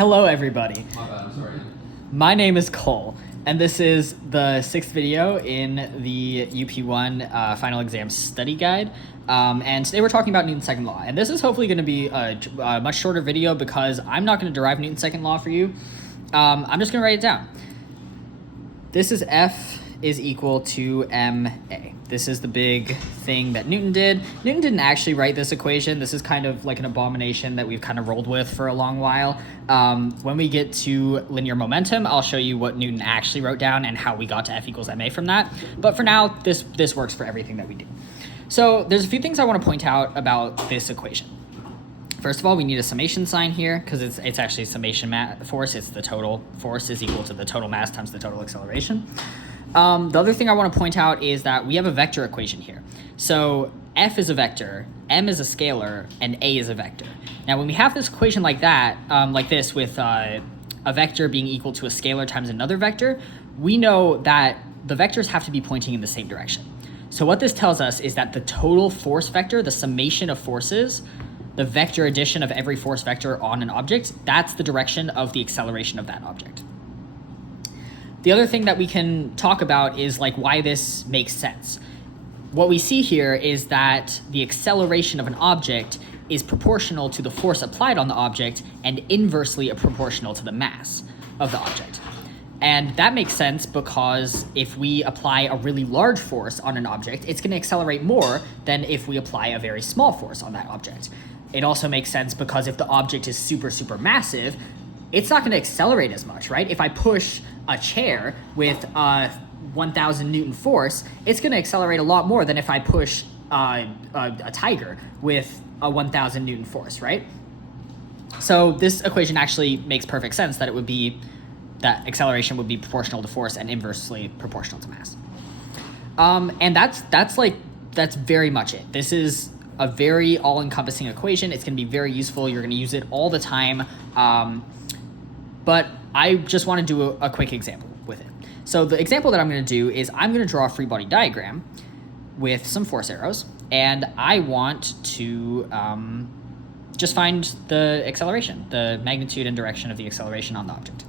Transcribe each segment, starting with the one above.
Hello, everybody. My bad, I'm sorry. My name is Cole, and this is the 6th video in the UP1 final exam study guide. And today we're talking about Newton's second law. And this is hopefully going to be a much shorter video because I'm not going to derive Newton's second law for you. I'm just going to write it down. This is F is equal to ma. This is the big thing that Newton did. Newton didn't actually write this equation. This is kind of like an abomination that we've kind of rolled with for a long while. When we get to linear momentum, I'll show you what Newton actually wrote down and how we got to F equals ma from that. But for now, this works for everything that we do. So there's a few things I want to point out about this equation. First of all, we need a summation sign here because it's actually summation force. It's the total force is equal to the total mass times the total acceleration. The other thing I want to point out is that we have a vector equation here. So F is a vector, M is a scalar, and A is a vector. Now, when we have this equation like that, like this with a vector being equal to a scalar times another vector, we know that the vectors have to be pointing in the same direction. So what this tells us is that the total force vector, the summation of forces, the vector addition of every force vector on an object, that's the direction of the acceleration of that object. The other thing that we can talk about is like why this makes sense. What we see here is that the acceleration of an object is proportional to the force applied on the object and inversely proportional to the mass of the object. And that makes sense because if we apply a really large force on an object, it's going to accelerate more than if we apply a very small force on that object. It also makes sense because if the object is super, super massive, it's not going to accelerate as much, right? If I push a chair with a 1,000 Newton force, it's going to accelerate a lot more than if I push a tiger with a 1,000 Newton force, right? So this equation actually makes perfect sense that it would be that acceleration would be proportional to force and inversely proportional to mass. And that's very much it. This is a very all-encompassing equation. It's going to be very useful. You're going to use it all the time. But I just want to do a quick example with it. So the example that I'm going to do is I'm going to draw a free body diagram with some force arrows, and I want to just find the acceleration, the magnitude and direction of the acceleration on the object.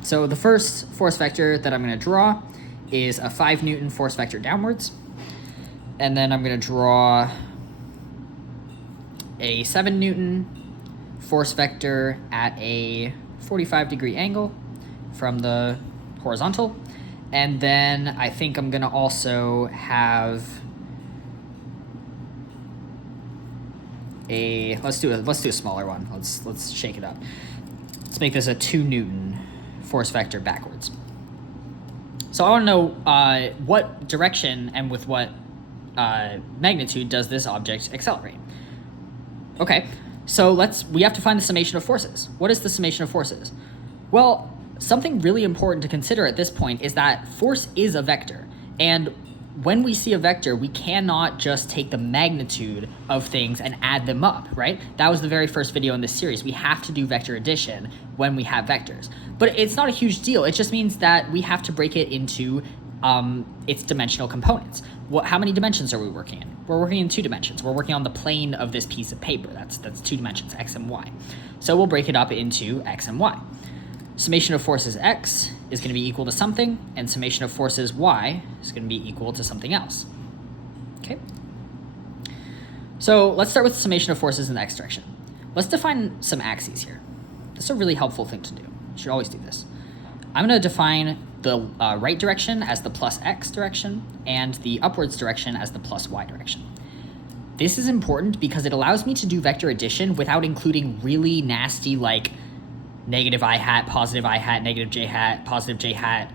So the first force vector that I'm going to draw is a 5 Newton force vector downwards, and then I'm going to draw a 7 Newton force vector at a 45-degree angle from the horizontal. And then I think I'm going to also have let's do a smaller one. Let's shake it up. Let's make this a 2 Newton force vector backwards. So I want to know what direction and with what magnitude does this object accelerate. Okay, so we have to find the summation of forces. What is the summation of forces? Well, something really important to consider at this point is that force is a vector. And when we see a vector, we cannot just take the magnitude of things and add them up, right? That was the very first video in this series. We have to do vector addition when we have vectors. But it's not a huge deal. It just means that we have to break it into its dimensional components. How many dimensions are we working in? We're working in 2 dimensions. We're working on the plane of this piece of paper. That's 2 dimensions, x and y. So we'll break it up into x and y. Summation of forces x is going to be equal to something, and summation of forces y is going to be equal to something else. Okay? So let's start with the summation of forces in the x direction. Let's define some axes here. This is a really helpful thing to do. You should always do this. I'm going to define the right direction as the plus x direction and the upwards direction as the plus y direction. This is important because it allows me to do vector addition without including really nasty like negative I hat, positive I hat, negative j hat, positive j hat,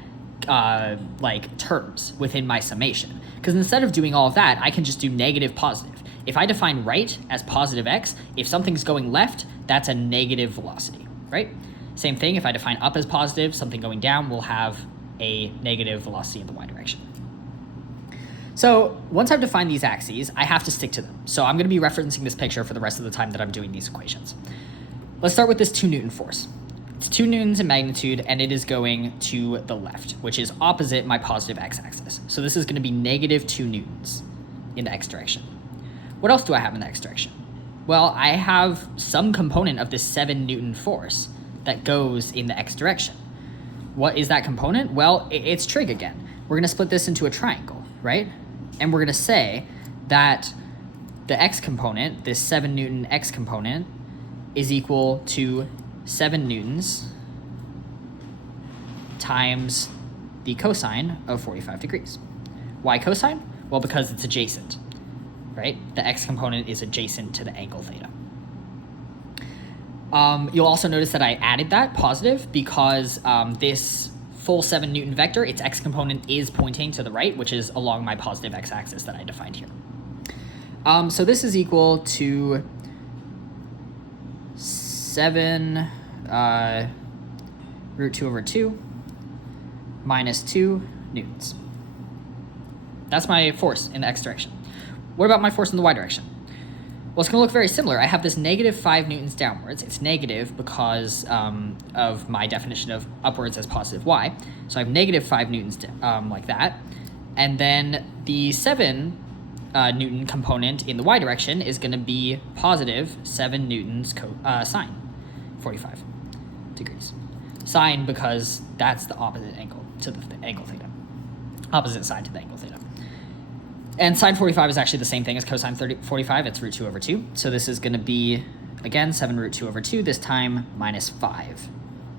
like terms within my summation. Because instead of doing all of that, I can just do negative positive. If I define right as positive x, if something's going left, that's a negative velocity, right? Same thing, if I define up as positive, something going down will have a negative velocity in the y direction. So once I've defined these axes, I have to stick to them. So I'm going to be referencing this picture for the rest of the time that I'm doing these equations. Let's start with this 2 Newton force. It's 2 newtons in magnitude, and it is going to the left, which is opposite my positive x-axis. So this is going to be negative 2 newtons in the x direction. What else do I have in the x direction? Well, I have some component of this 7 Newton force that goes in the x direction. What is that component? Well, it's trig again. We're going to split this into a triangle, right? And we're going to say that the x component, this 7 Newton x component, is equal to 7 newtons times the cosine of 45 degrees. Why cosine? Well, because it's adjacent, right? The x component is adjacent to the angle theta. You'll also notice that I added that positive because this full 7 Newton vector, its x component is pointing to the right, which is along my positive x-axis that I defined here. So this is equal to 7 root 2 over 2 minus 2 newtons. That's my force in the x direction. What about my force in the y direction? Well, it's going to look very similar. I have this negative 5 newtons downwards. It's negative because of my definition of upwards as positive y. So I have negative 5 newtons like that. And then the 7 Newton component in the y direction is going to be positive 7 newtons sine 45 degrees. Sine because that's the opposite angle to the angle theta. Opposite side to the angle theta. And sine 45 is actually the same thing as cosine 45. It's root 2 over 2. So this is going to be, again, 7 root 2 over 2, this time minus 5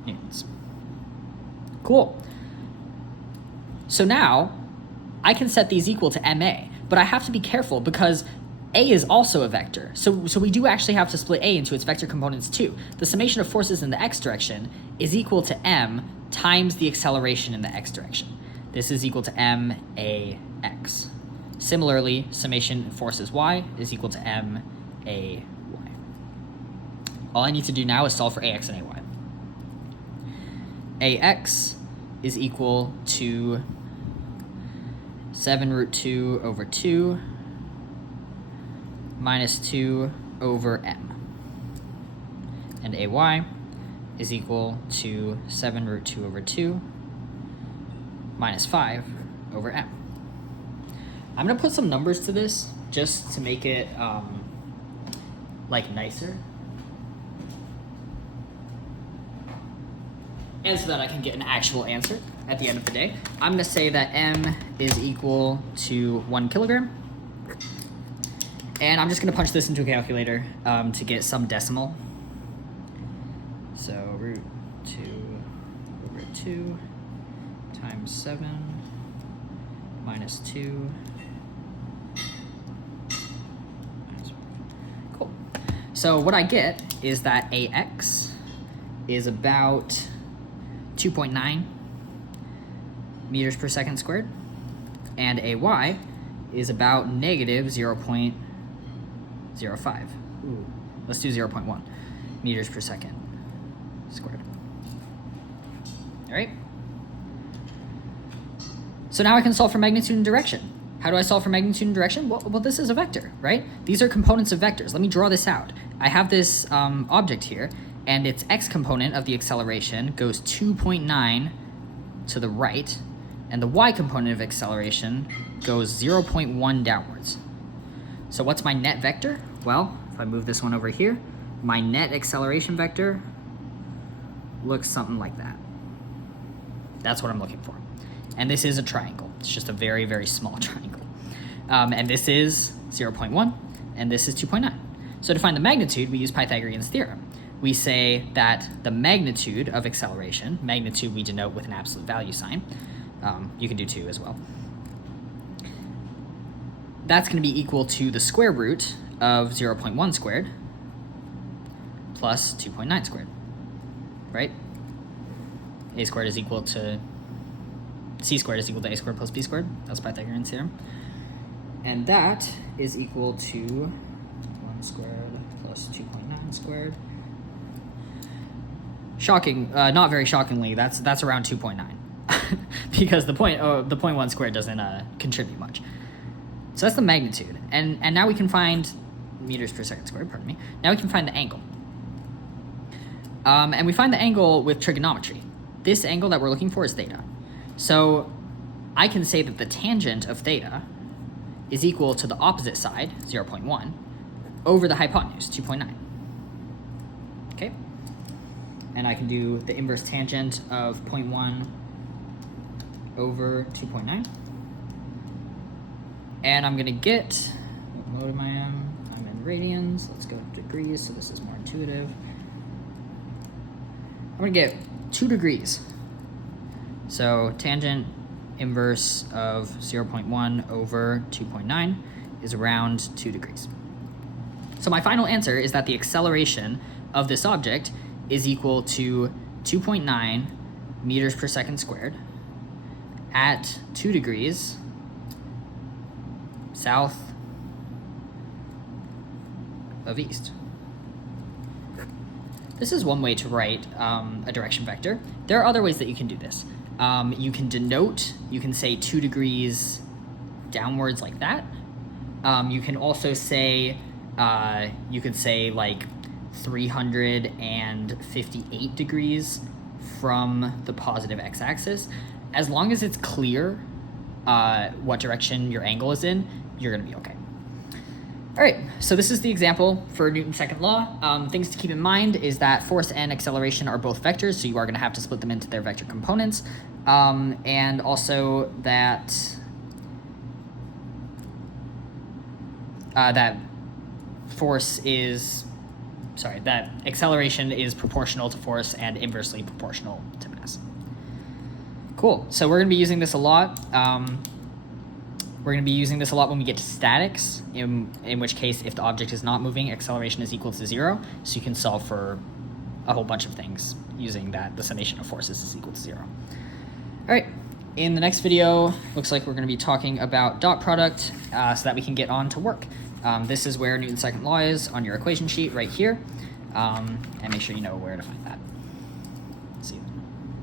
newtons. Cool. So now I can set these equal to MA, but I have to be careful because A is also a vector. So we do actually have to split A into its vector components too. The summation of forces in the x direction is equal to M times the acceleration in the x direction. This is equal to MAX. Similarly, summation forces y is equal to MAY. All I need to do now is solve for AX and AY. AX is equal to 7 root 2 over 2 minus 2 over M. And AY is equal to 7 root 2 over 2 minus 5 over M. I'm going to put some numbers to this just to make it nicer. And so that I can get an actual answer at the end of the day. I'm going to say that M is equal to 1 kilogram. And I'm just going to punch this into a calculator to get some decimal. So root 2 over 2 times 7 minus 2. Cool. So what I get is that AX is about 2.9 meters per second squared, and AY is about negative 0.05. Ooh, let's do 0.1 meters per second squared. All right. So now I can solve for magnitude and direction. How do I solve for magnitude and direction? Well, this is a vector, right? These are components of vectors. Let me draw this out. I have this object here, and its x component of the acceleration goes 2.9 to the right, and the y component of acceleration goes 0.1 downwards. So what's my net vector? Well, if I move this one over here, my net acceleration vector looks something like that. That's what I'm looking for. And this is a triangle. It's just a very, very small triangle. And this is 0.1, and this is 2.9. So to find the magnitude, we use Pythagorean's theorem. We say that the magnitude of acceleration, magnitude we denote with an absolute value sign, you can do 2 as well, that's going to be equal to the square root of 0.1 squared plus 2.9 squared, right? A squared is equal to, C squared is equal to A squared plus B squared. That's Pythagorean's theorem. And that is equal to 1 squared plus 2.9 squared. Shocking, not very shockingly, that's around 2.9 because the 0.1 squared doesn't contribute much. So that's the magnitude. And now we can find meters per second squared, pardon me. Now we can find the angle. And we find the angle with trigonometry. This angle that we're looking for is theta. So I can say that the tangent of theta is equal to the opposite side, 0.1, over the hypotenuse, 2.9. Okay? and I can do the inverse tangent of 0.1 over 2.9. And I'm gonna get, what mode am I in? I'm in radians. Let's go to degrees, so this is more intuitive. I'm gonna get 2 degrees. So tangent inverse of 0.1 over 2.9 is around 2 degrees. So my final answer is that the acceleration of this object is equal to 2.9 meters per second squared at 2 degrees south of east. This is one way to write a direction vector. There are other ways that you can do this. You can denote, you can say 2 degrees downwards like that. You can also say, you could say like 358 degrees from the positive x-axis. As long as it's clear what direction your angle is in, you're gonna be okay. All right, so this is the example for Newton's second law. Things to keep in mind is that force and acceleration are both vectors, so you are gonna have to split them into their vector components. And also that that acceleration is proportional to force and inversely proportional to mass. Cool, so we're gonna be using this a lot. We're going to be using this a lot when we get to statics, in which case, if the object is not moving, acceleration is equal to 0. So you can solve for a whole bunch of things using that the summation of forces is equal to 0. All right, in the next video, looks like we're going to be talking about dot product so that we can get on to work. This is where Newton's second law is on your equation sheet right here, and make sure you know where to find that.